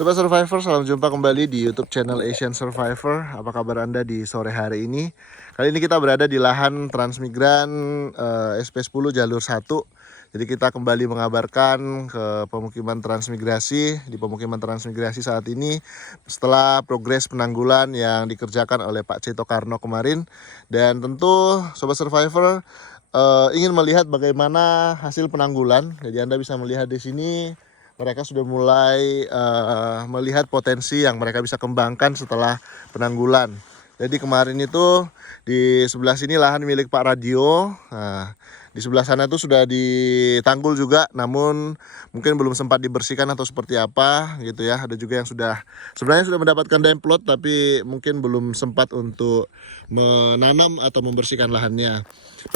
Sobat Survivor, salam jumpa kembali di YouTube channel Asian Survivor. Apa kabar Anda di sore hari ini? Kali ini kita berada di lahan Transmigran SP10 jalur 1. Jadi kita kembali mengabarkan ke pemukiman transmigrasi. Di pemukiman transmigrasi saat ini setelah progres penanggulan yang dikerjakan oleh Pak Cito Karno kemarin. Dan tentu Sobat Survivor ingin melihat bagaimana hasil penanggulan. Jadi Anda bisa melihat di sini mereka sudah mulai melihat potensi yang mereka bisa kembangkan setelah penanggulan. Jadi kemarin itu di sebelah sini lahan milik Pak Radio. Nah, di sebelah sana itu sudah ditanggul juga, namun mungkin belum sempat dibersihkan atau seperti apa gitu ya. Ada juga yang sebenarnya sudah mendapatkan demplot, tapi mungkin belum sempat untuk menanam atau membersihkan lahannya.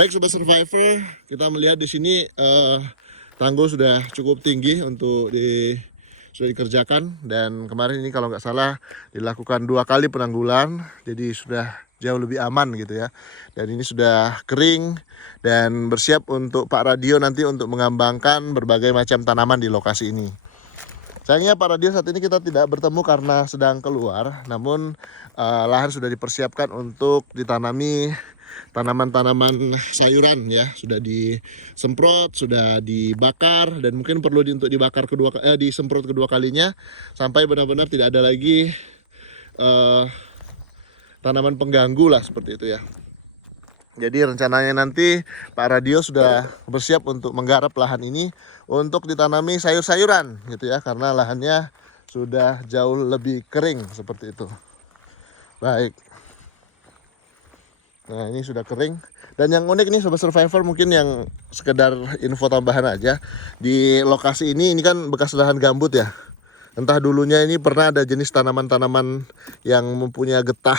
Baik Sobat Survivor, kita melihat di sini tanggul sudah cukup tinggi untuk sudah dikerjakan, dan kemarin ini kalau nggak salah dilakukan 2 kali penanggulan, jadi sudah jauh lebih aman gitu ya. Dan ini sudah kering dan bersiap untuk Pak Radio nanti untuk mengembangkan berbagai macam tanaman di lokasi ini. Sayangnya Pak Radio saat ini kita tidak bertemu karena sedang keluar, namun lahan sudah dipersiapkan untuk ditanami tanaman-tanaman sayuran ya, sudah disemprot, sudah dibakar, dan mungkin perlu untuk dibakar disemprot kedua kalinya sampai benar-benar tidak ada lagi tanaman pengganggu lah seperti itu ya. Jadi rencananya nanti Pak Radio sudah bersiap untuk menggarap lahan ini untuk ditanami sayur-sayuran gitu ya, karena lahannya sudah jauh lebih kering seperti itu. Baik. Nah ini sudah kering. Dan yang unik nih Sobat Survivor, mungkin yang sekedar info tambahan aja, di lokasi ini kan bekas lahan gambut ya. Entah dulunya ini pernah ada jenis tanaman-tanaman yang mempunyai getah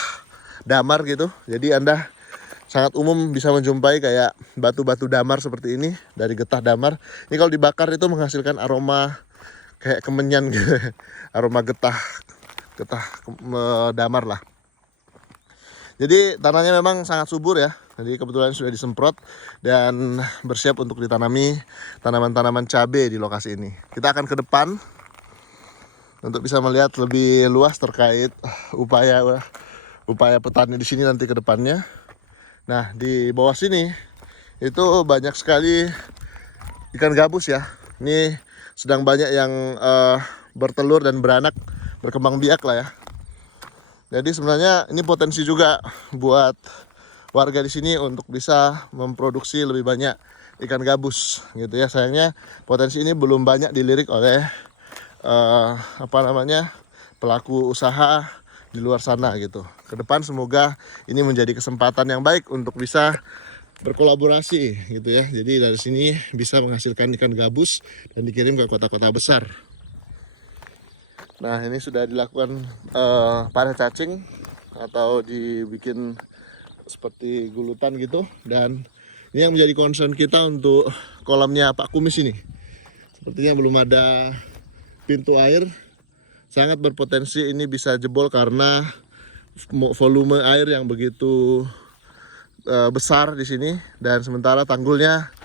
damar gitu. Jadi Anda sangat umum bisa menjumpai kayak batu-batu damar seperti ini dari getah damar. Ini kalau dibakar itu menghasilkan aroma kayak kemenyan gitu. Aroma getah damar lah. Jadi tanahnya memang sangat subur ya. Jadi kebetulan sudah disemprot dan bersiap untuk ditanami tanaman-tanaman cabai di lokasi ini. Kita akan ke depan untuk bisa melihat lebih luas terkait upaya petani di sini nanti ke depannya. Nah, di bawah sini itu banyak sekali ikan gabus ya. Ini sedang banyak yang bertelur dan beranak, berkembang biak lah ya. Jadi sebenarnya ini potensi juga buat warga di sini untuk bisa memproduksi lebih banyak ikan gabus gitu ya. Sayangnya potensi ini belum banyak dilirik oleh pelaku usaha di luar sana gitu. Ke depan semoga ini menjadi kesempatan yang baik untuk bisa berkolaborasi gitu ya. Jadi dari sini bisa menghasilkan ikan gabus dan dikirim ke kota-kota besar. Nah ini sudah dilakukan panen cacing atau dibikin seperti gulutan gitu, dan ini yang menjadi concern kita untuk kolamnya Pak Kumis ini. Sepertinya belum ada pintu air, sangat berpotensi ini bisa jebol karena volume air yang begitu besar di sini, dan sementara tanggulnya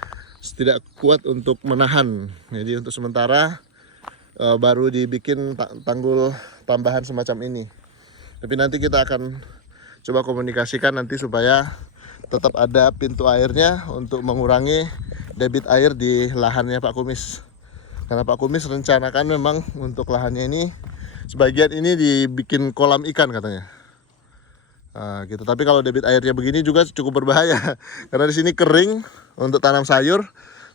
tidak kuat untuk menahan. Jadi untuk sementara baru dibikin tanggul tambahan semacam ini. Tapi nanti kita akan coba komunikasikan nanti supaya tetap ada pintu airnya untuk mengurangi debit air di lahannya Pak Kumis. Karena Pak Kumis rencanakan memang untuk lahannya ini sebagian ini dibikin kolam ikan katanya. Nah, gitu. Tapi kalau debit airnya begini juga cukup berbahaya karena di sini kering untuk tanam sayur,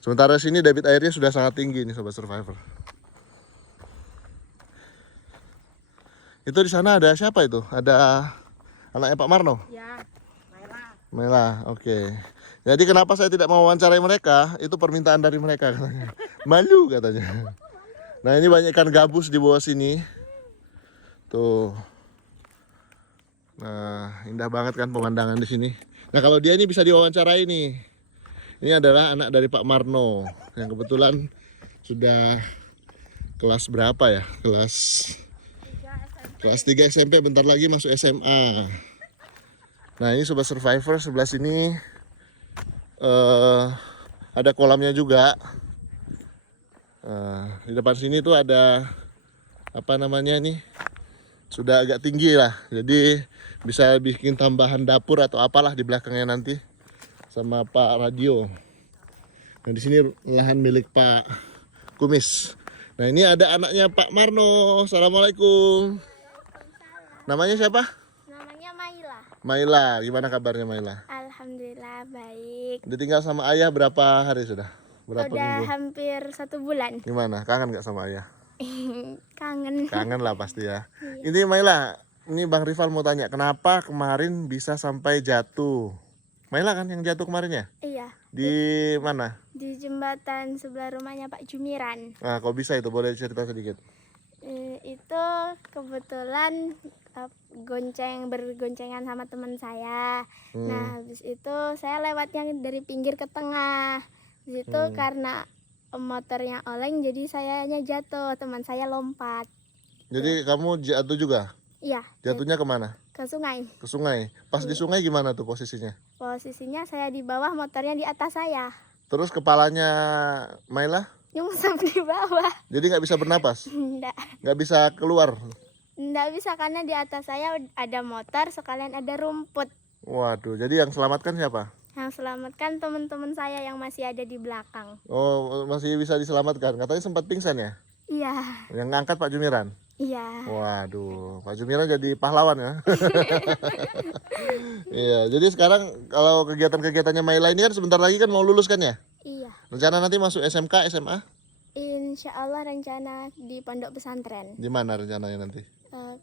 sementara sini debit airnya sudah sangat tinggi nih Sobat Survivor. Itu di sana ada siapa itu? Ada anaknya Pak Marno? Ya, Mela, oke. Jadi kenapa saya tidak mau wawancarai mereka? Itu permintaan dari mereka katanya. Malu katanya. Nah ini banyak ikan gabus di bawah sini. Tuh. Nah indah banget kan pemandangan di sini. Nah kalau dia ini bisa diwawancarai nih. Ini adalah anak dari Pak Marno yang kebetulan sudah kelas berapa ya? Kelas 3 SMP, bentar lagi masuk SMA. Nah ini Sobat Survivor, sebelah sini ada kolamnya juga. Di depan sini tuh ada apa namanya nih, sudah agak tinggi lah. Jadi bisa bikin tambahan dapur atau apalah di belakangnya nanti sama Pak Radio. Nah di sini lahan milik Pak Kumis. Nah ini ada anaknya Pak Marno. Assalamualaikum. Namanya siapa? Namanya Maila. Maila. Gimana kabarnya Maila? Alhamdulillah baik. Ditinggal sama ayah berapa hari sudah? Berapa Udah minggu? hampir 1 bulan. Gimana? Kangen nggak sama ayah? Kangen. Kangen lah pasti ya. Iya. Ini Maila, ini Bang Rival mau tanya, kenapa kemarin bisa sampai jatuh? Maila kan yang jatuh kemarin ya? Iya. Di mana? Di jembatan sebelah rumahnya Pak Jumiran. Nah, kok bisa itu? Boleh cerita sedikit? Itu kebetulan bergoncengan sama teman saya. Nah, habis itu saya lewatnya dari pinggir ke tengah. Di situ karena motornya oleng jadi sayanya jatuh, teman saya lompat. Jadi kamu jatuh juga? Iya, Jatuhnya kemana? ke sungai. Ke sungai. Pas di sungai gimana tuh posisinya? Posisinya saya di bawah, motornya di atas saya. Terus kepalanya Maila? Nyungsep di bawah. Jadi nggak bisa bernapas? Enggak. Nggak bisa keluar? Enggak bisa karena di atas saya ada motor, sekalian ada rumput. Waduh, jadi yang selamatkan siapa? Yang selamatkan teman-teman saya yang masih ada di belakang. Oh, masih bisa diselamatkan. Katanya sempat pingsan ya? Iya. Yang ngangkat Pak Jumiran? Iya. Waduh, Pak Jumiran jadi pahlawan ya. Iya, jadi sekarang kalau kegiatan-kegiatannya Maila ini kan sebentar lagi kan mau lulus kan ya? Iya. Rencana nanti masuk SMK, SMA? Insya Allah rencana di pondok pesantren. Di mana rencananya nanti?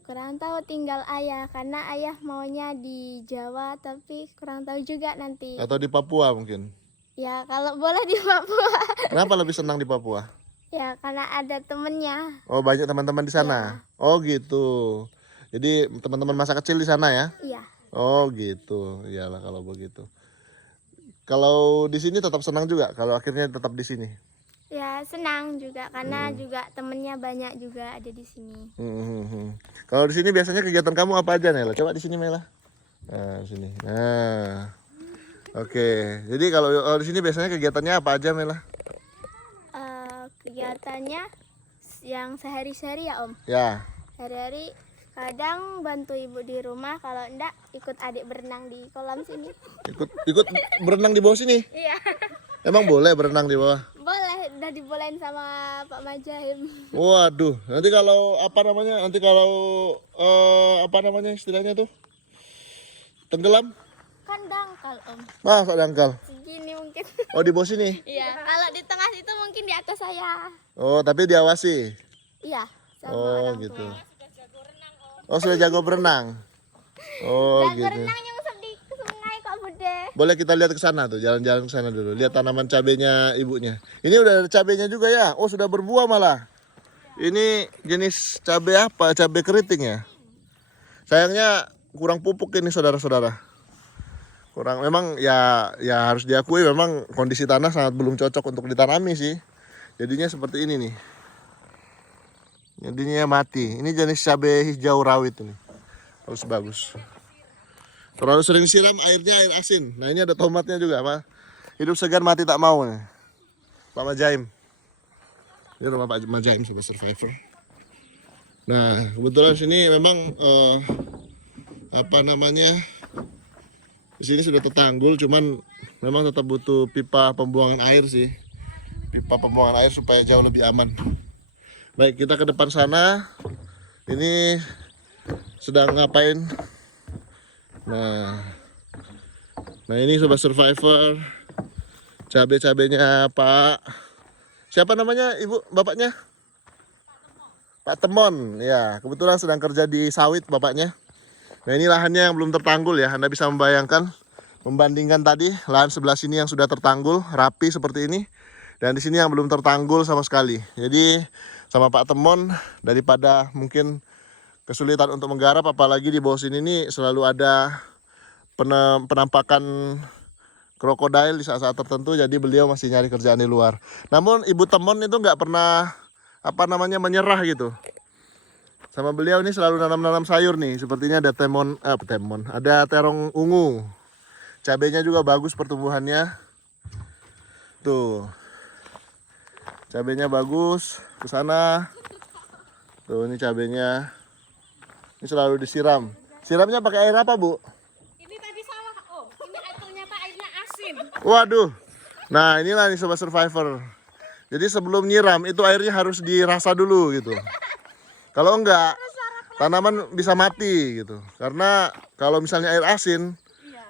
Kurang tahu, tinggal ayah karena ayah maunya di Jawa tapi kurang tahu juga nanti. Atau di Papua mungkin? Ya kalau boleh di Papua. Kenapa lebih senang di Papua? Ya karena ada temennya. Oh, banyak teman-teman di sana. Oh, gitu. Jadi teman-teman masa kecil di sana ya? Iya. Oh, gitu. Iyalah kalau begitu. Kalau di sini tetap senang juga kalau akhirnya tetap di sini. Ya senang juga karena juga temennya banyak juga ada di sini. Kalau di sini biasanya kegiatan kamu apa aja Nela? Coba di sini Mela. Nah, di sini. Nah. Oke. Jadi kalau di sini biasanya kegiatannya apa aja Mela? Kegiatannya yang sehari-hari ya Om. Ya. Hari-hari kadang bantu ibu di rumah, kalau enggak ikut adik berenang di kolam sini. Ikut berenang di bawah sini? Iya. Emang boleh berenang di bawah? Boleh, udah dibolehin sama Pak Majahim. Waduh, nanti kalau apa namanya? Apa namanya istilahnya tuh? Tenggelam? Kan dangkal Om. Masa dangkal? Segini mungkin. Oh, di bawah sini? Iya, kalau di tengah situ mungkin di atas saya. Oh, tapi diawasi? Iya, sama Oh, orang gitu. tua. Oh, sudah jago berenang? Oh, Jago gitu. renang nyungsep di sungai kok Bude. Boleh kita lihat ke sana tuh, jalan-jalan ke sana dulu. Lihat tanaman cabenya ibunya. Ini udah ada cabenya juga ya? Oh, sudah berbuah malah. Ini jenis cabe apa? Cabe keriting ya? Sayangnya kurang pupuk ini saudara-saudara. Kurang, memang ya harus diakui memang kondisi tanah sangat belum cocok untuk ditanami sih. Jadinya seperti ini nih. Jadinya mati. Ini jenis cabe hijau rawit ini. Bagus. Terlalu sering siram airnya air asin. Nah ini ada tomatnya juga Pak. Hidup segan mati tak mau nih. Pak Majaim. Ini rumah Pak Majaim sebagai survivor. Nah kebetulan sini memang apa namanya, di sini sudah tertanggul, cuman memang tetap butuh pipa pembuangan air sih. Pipa pembuangan air supaya jauh lebih aman. Baik, kita ke depan sana. Ini sedang ngapain? Nah ini sobat survivor. Cabe-cabenya Pak. Siapa namanya ibu bapaknya? Pak Temon. Ya, kebetulan sedang kerja di sawit bapaknya. Nah ini lahannya yang belum tertanggul ya. Anda bisa membayangkan, membandingkan tadi lahan sebelah sini yang sudah tertanggul rapi seperti ini, dan di sini yang belum tertanggul sama sekali. Jadi sama Pak Temon, daripada mungkin kesulitan untuk menggarap, apalagi di bawah sini nih selalu ada penampakan krokodil di saat-saat tertentu, jadi beliau masih nyari kerjaan di luar. Namun Ibu Temon itu nggak pernah menyerah gitu. Sama beliau ini selalu nanam-nanam sayur nih. Sepertinya ada ada terong ungu. Cabenya juga bagus pertumbuhannya. Tuh. Cabenya bagus. Ke sana. Tuh ini cabenya. Ini selalu disiram. Siramnya pakai air apa, Bu? Ini tadi salah Om. Ini ternyata airnya asin. Waduh. Nah, inilah nih Sobat Survivor. Jadi sebelum nyiram itu airnya harus dirasa dulu gitu. Kalau enggak, tanaman bisa mati gitu. Karena kalau misalnya air asin,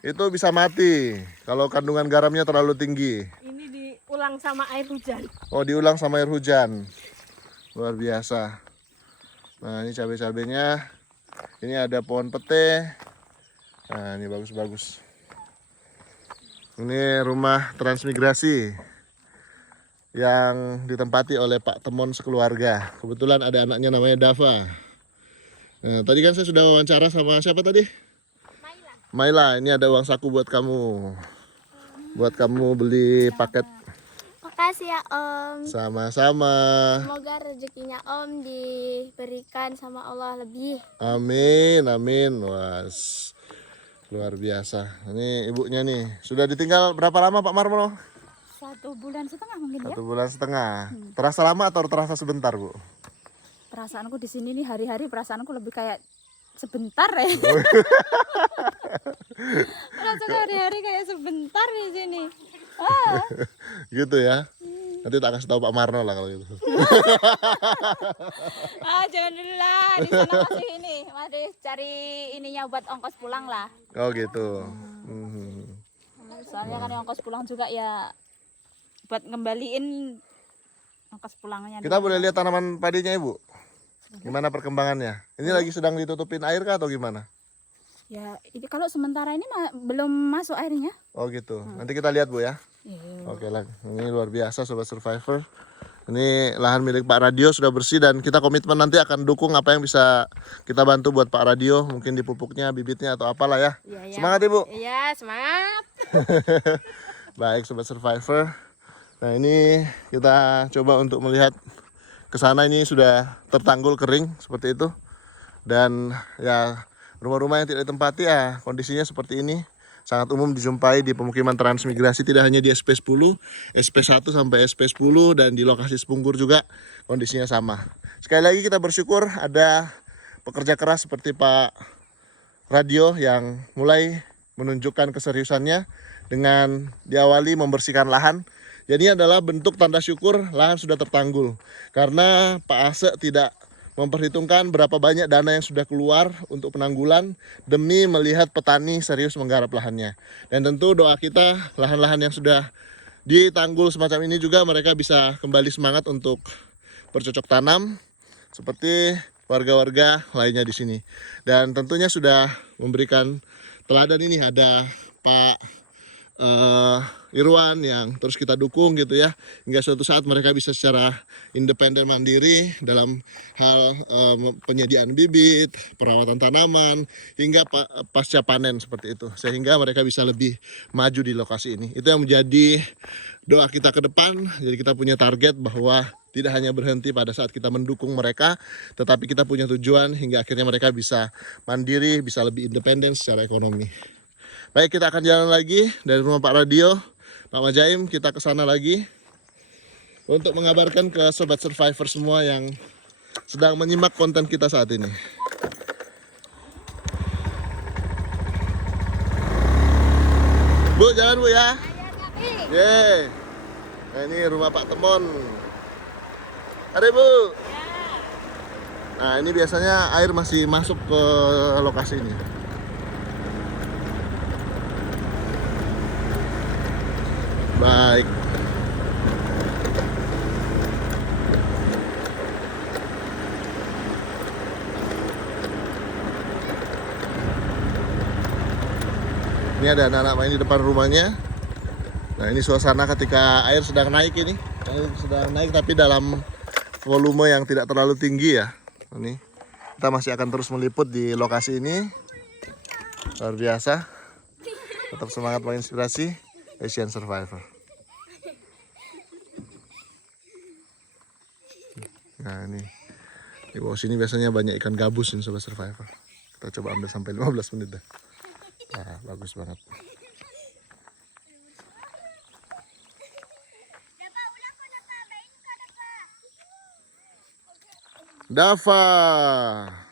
itu bisa mati kalau kandungan garamnya terlalu tinggi. Ini diulang sama air hujan. Oh, diulang sama air hujan. Luar biasa. Nah, ini cabai-cabainya. Ini ada pohon pete. Nah, ini bagus-bagus. Ini rumah transmigrasi yang ditempati oleh Pak Temon sekeluarga. Kebetulan ada anaknya namanya Dava. Nah, tadi kan saya sudah wawancara sama siapa tadi? Maila, ini ada uang saku buat kamu. Buat kamu beli paket. Makasih ya Om. Sama-sama. Semoga rezekinya Om diberikan sama Allah lebih. Amin, amin. Was, luar biasa. Ini ibunya nih. Sudah ditinggal berapa lama Pak Marmono? 1 bulan setengah mungkin ya. 1 bulan setengah. Terasa lama atau terasa sebentar, Bu? Perasaanku di sini nih hari-hari perasaanku lebih kayak sebentar ya. Perasaan hari-hari kayak sebentar di sini. Gitu ya. Nanti tak kasih tahu Pak Marno lah kalau gitu. Jangan dulu lah. Di sana masih ini, masih cari ininya buat ongkos pulang lah. Oh gitu. Soalnya kan yang ongkos pulang juga ya buat ngembaliin ongkos pulangnya. Kita boleh lihat tanaman padinya Ibu? Gimana perkembangannya? Ini lagi sedang ditutupin air kah atau gimana? Ya, ini kalau sementara ini belum masuk airnya. Oh gitu. Nanti kita lihat Bu ya. Iya. Oke lah. Ini luar biasa Sobat Survivor. Ini lahan milik Pak Radio sudah bersih dan kita komitmen nanti akan dukung apa yang bisa kita bantu buat Pak Radio. Mungkin di pupuknya, bibitnya atau apalah ya. Iya, Semangat Ibu. Iya, semangat. Baik Sobat Survivor. Nah ini kita coba untuk melihat ke sana, ini sudah tertanggul kering seperti itu. Dan ya rumah-rumah yang tidak ditempati ya kondisinya seperti ini. Sangat umum dijumpai di pemukiman transmigrasi, tidak hanya di SP10, SP1 sampai SP10 dan di lokasi Sepunggur juga kondisinya sama. Sekali lagi kita bersyukur ada pekerja keras seperti Pak Radio yang mulai menunjukkan keseriusannya dengan diawali membersihkan lahan. Jadi ini adalah bentuk tanda syukur lahan sudah tertanggul. Karena Pak Ase tidak memperhitungkan berapa banyak dana yang sudah keluar untuk penanggulan demi melihat petani serius menggarap lahannya. Dan tentu doa kita lahan-lahan yang sudah ditanggul semacam ini juga mereka bisa kembali semangat untuk bercocok tanam seperti warga-warga lainnya di sini. Dan tentunya sudah memberikan teladan ini, ada Pak Irwan yang terus kita dukung gitu ya, hingga suatu saat mereka bisa secara independen mandiri dalam hal penyediaan bibit, perawatan tanaman hingga pasca panen seperti itu, sehingga mereka bisa lebih maju di lokasi ini. Itu yang menjadi doa kita ke depan. Jadi kita punya target bahwa tidak hanya berhenti pada saat kita mendukung mereka, tetapi kita punya tujuan hingga akhirnya mereka bisa mandiri, bisa lebih independen secara ekonomi. Baik, kita akan jalan lagi dari rumah Pak Radio, Pak Majaim, kita ke sana lagi untuk mengabarkan ke Sobat Survivor semua yang sedang menyimak konten kita saat ini. Bu, jalan Bu ya. Yeay. Nah ini rumah Pak Temon. Ada Bu. Nah ini biasanya air masih masuk ke lokasi ini. Baik. Ini ada anak-anak main di depan rumahnya. Nah ini suasana ketika air sedang naik ini. Air sedang naik tapi dalam volume yang tidak terlalu tinggi ya. Ini kita masih akan terus meliput di lokasi ini. Luar biasa. Tetap semangat menginspirasi Asian Survivor. Nah ini di bawah sini biasanya banyak ikan gabus ini Sobat Survivor. Kita coba ambil sampai 15 menit dah. Nah, bagus banget. Dava.